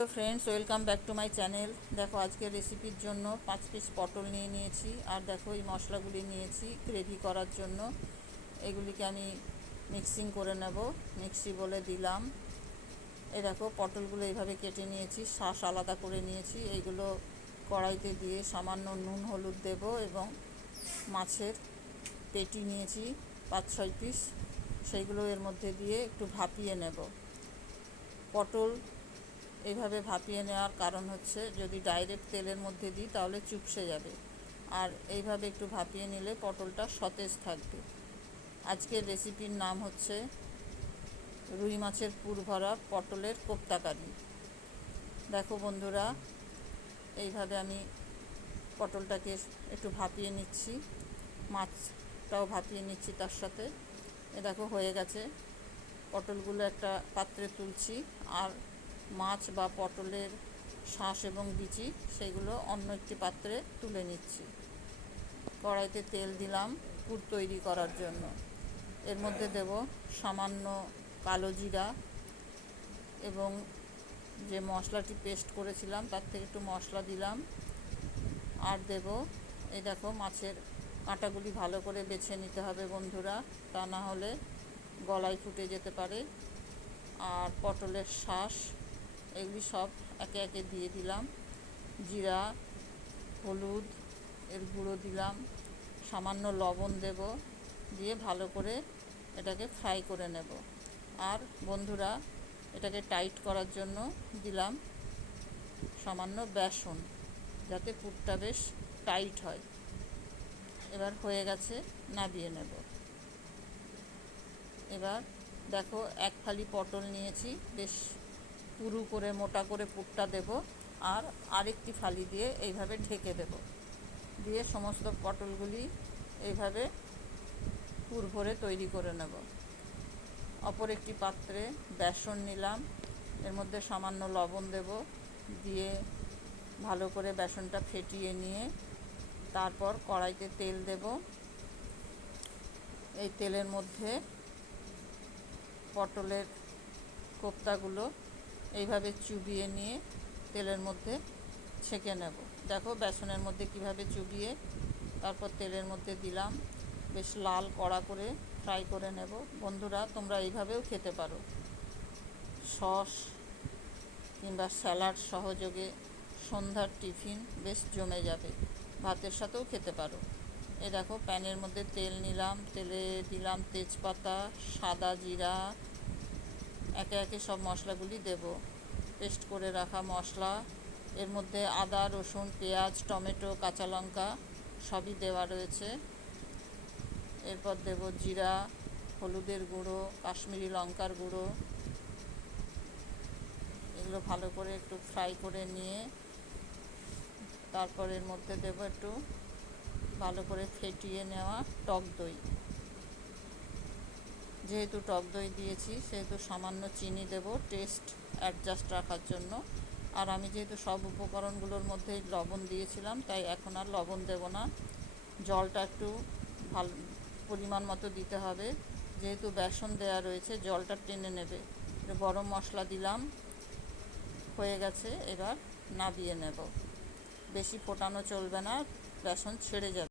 তো friends, welcome back to my channel. দেখো, আজকের রেসিপির জন্য 5 পিস পটল নিয়ে নিয়েছি। আর দেখো, এই মশলাগুলি নিয়েছি গ্রেভি করার জন্য। এগুলিকে আমি মিক্সিং করে নেব। মিক্সি বলে দিলাম। এই দেখো, পটলগুলো এইভাবে কেটে নিয়েছি, শাঁস আলাদা করে নিয়েছি। এইগুলো কড়াইতে দিয়ে সামান্য নুন হলুদ দেব এবং মাছের পেটি নিয়েছি 5-6 পিস, সেইগুলো এর মধ্যে দিয়ে একটু ভাপিয়ে নেব। পটল এইভাবে ভাপিয়ে নেওয়ার কারণ হচ্ছে, যদি ডাইরেক্ট তেলের মধ্যে দিই তাহলে চুপসে যাবে, আর এইভাবে একটু ভাপিয়ে নিলে পটলটা সতেজ থাকবে। আজকের রেসিপির নাম হচ্ছে রুই মাছের পুর ভরা পটলের কোপ্তাকারি। দেখো বন্ধুরা, এইভাবে আমি পটলটাকে একটু ভাপিয়ে নিচ্ছি, মাছটাও ভাপিয়ে নিচ্ছি তার সাথে। দেখো, হয়ে গেছে। পটলগুলো একটা পাত্রে তুলছি, আর মাছ বা পটলের শাঁস এবং বিচি সেইগুলো অন্য একটি পাত্রে তুলে নিচ্ছি। কড়াইতে তেল দিলাম পুর তৈরি করার জন্য। এর মধ্যে দেব সামান্য কালো জিরা এবং যে মশলাটি পেস্ট করেছিলাম তার থেকে একটু মশলা দিলাম। আর দেব, এই দেখো, মাছের কাঁটাগুলি ভালো করে বেছে নিতে হবে বন্ধুরা, তা না হলে গলায় ফুটে যেতে পারে। আর পটলের শাঁস, এগুলি সব একে একে দিয়ে দিলাম। জিরা, হলুদ এর গুঁড়ো দিলাম, সামান্য লবণ দেব, দিয়ে ভালো করে এটাকে ফ্রাই করে নেব। আর বন্ধুরা, এটাকে টাইট করার জন্য দিলাম সামান্য বেসন, যাতে পুরটা বেশ টাইট হয়। এবার হয়ে গেছে, নামিয়ে নেব। এবার দেখো, এক ফালি পটল নিয়েছি, বেশ পুরু করে মোটা করে পুরটা দেব, আর আরেকটি ফালি দিয়ে এইভাবে ঢেকে দেব। দিয়ে সমস্ত পটলগুলি এইভাবে পুর ভরে তৈরি করে নেব। অপর একটি পাত্রে বেসন নিলাম, এর মধ্যে সামান্য লবণ দেব, দিয়ে ভালো করে বেসনটা ফেটিয়ে নিয়ে তারপর কড়াইতে তেল দেব। এই তেলের মধ্যে পটলের কোপ্তাগুলো এইভাবে চুবিয়ে নিয়ে তেলের মধ্যে ছেঁকে নেব। দেখো, বেসনের মধ্যে কিভাবে চুবিয়ে তারপর তেলের মধ্যে দিলাম। বেশ লাল কড়া করে ফ্রাই করে নেব। বন্ধুরা, তোমরা এইভাবেও খেতে পারো, সস কিংবা স্যালাড সহযোগে সন্ধ্যার টিফিন বেশ জমে যাবে, ভাতের সাথেও খেতে পারো। এ দেখো, প্যানের মধ্যে তেল নিলাম, তেলে দিলাম তেজপাতা, সাদা জিরা, একে একে সব মশলাগুলি দেব। পেস্ট করে রাখা মশলা, এর মধ্যে আদা, রসুন, পেঁয়াজ, টমেটো, কাঁচা লঙ্কা সবই দেওয়া রয়েছে। এরপর দেব জিরা, হলুদের গুঁড়ো, কাশ্মীরি লঙ্কার গুঁড়ো। এগুলো ভালো করে একটু ফ্রাই করে নিয়ে তারপর এর মধ্যে দেব একটু ভালো করে ফেটিয়ে নেওয়া টক দই। যেহেতু টক দই দিয়েছি সেহেতু সামান্য চিনি দেব টেস্ট অ্যাডজাস্ট রাখার জন্য। আর আমি যেহেতু সব উপকরণগুলোর মধ্যে লবণ দিয়েছিলাম, তাই এখন আর লবণ দেব না। জলটা একটু ভালো পরিমাণ মতো দিতে হবে, যেহেতু বেসন দেওয়া রয়েছে, জলটা টেনে নেবে। গরম মশলা দিলাম, হয়ে গেছে। এবার নামিয়ে নেব। বেশি ফোটানো চলবে না, বেসন ছেড়ে যাবে।